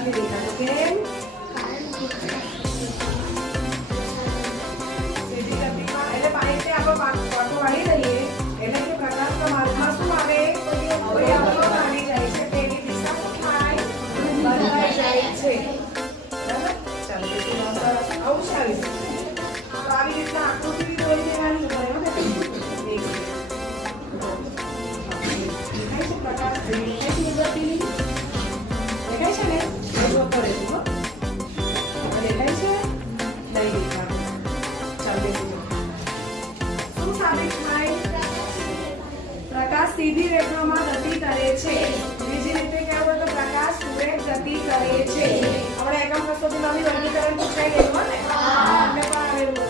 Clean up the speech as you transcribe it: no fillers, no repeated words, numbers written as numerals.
નથી દેખાતો કેમ? સીધી ગતિમાં એટલે પાણીથી આપણે વાટો વાળી દઈએ એટલે કે પ્રકાશના માર્ગમાં શું આવે? કોઈ અવરોધ આવી જાય છે તેની દિશા શું થાય? બદલાઈ જાય છે. બરાબર? ચાલો તેથી સરસ આવું છે આવી રીતે. તો આવી રીતના આકૃતિ દોરી દેવાની બરાબર ને? પ્રકાશ દેખાય છે ગતિની દેખાય છે ને? જો કરે તો દેખાય છે? નહીં દેખાતું. ચાલો દેખો શું સાબિત થાય? પ્રકાશ સીધી રેખામાં ગતિ કરે છે. બીજી રીતે કહેવું તો પ્રકાશ સુરેખ ગતિ કરે છે. આપણે એકમ કસોટી નવી વર્ગીકરણ પૂછાઈ ગયું ને? આપણે પણ આવેલું